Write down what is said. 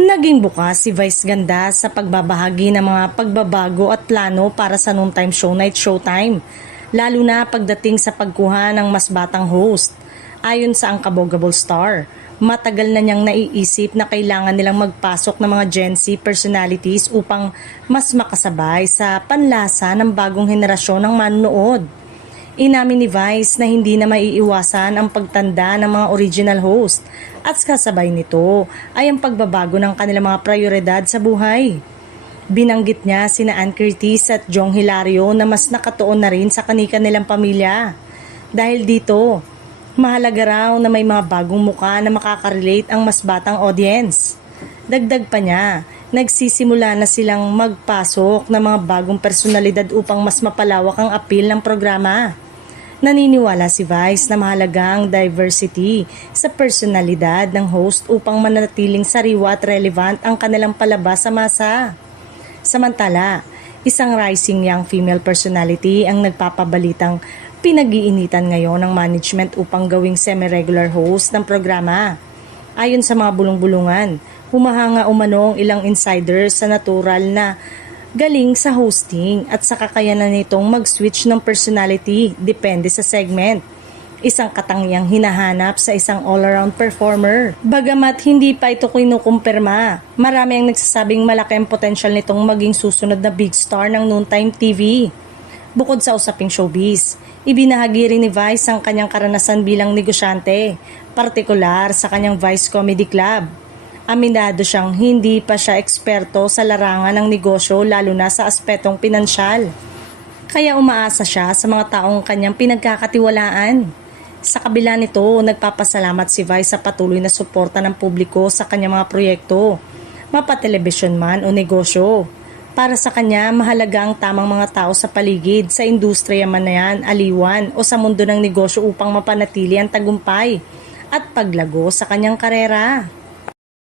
Naging bukas si Vice Ganda sa pagbabahagi ng mga pagbabago at plano para sa noontime show Night Showtime, lalo na pagdating sa pagkuha ng mas batang host. Ayon sa Angkabogable Star, matagal na niyang naiisip na kailangan nilang magpasok ng mga Gen Z personalities upang mas makasabay sa panlasa ng bagong henerasyon ng manonood. Inamin ni Vice na hindi na maiiwasan ang pagtanda ng mga original host at kasabay nito ay ang pagbabago ng kanilang mga prioridad sa buhay. Binanggit niya sina Ann Curtis at Jong Hilario na mas nakatuon na rin sa kanilang pamilya. Dahil dito, mahalaga raw na may mga bagong muka na makakarelate ang mas batang audience. Dagdag pa niya, nagsisimula na silang magpasok ng mga bagong personalidad upang mas mapalawak ang appeal ng programa. Naniniwala si Vice na mahalaga ang diversity sa personalidad ng host upang manatiling sariwa at relevant ang kanilang palabas sa masa. Samantala, isang rising young female personality ang nagpapabalitang pinag-iinitan ngayon ng management upang gawing semi-regular host ng programa. Ayon sa mga bulong-bulungan, humahanga umano ang ilang insiders sa natural na galing sa hosting at sa kakayanan nitong mag-switch ng personality depende sa segment. Isang katangiang hinahanap sa isang all-around performer. Bagamat hindi pa ito kinukumpirma, marami ang nagsasabing malaki ang potential nitong maging susunod na big star ng noontime TV. Bukod sa usaping showbiz, ibinahagi rin ni Vice ang kanyang karanasan bilang negosyante, partikular sa kanyang Vice Comedy Club. Aminado siyang hindi pa siya eksperto sa larangan ng negosyo lalo na sa aspetong pinansyal. Kaya umaasa siya sa mga taong kanyang pinagkakatiwalaan. Sa kabila nito, nagpapasalamat si Vice sa patuloy na suporta ng publiko sa kanyang mga proyekto, mapatelebisyon man o negosyo. Para sa kanya, mahalaga ang tamang mga tao sa paligid, sa industriya man na yan, aliwan o sa mundo ng negosyo upang mapanatili ang tagumpay at paglago sa kanyang karera.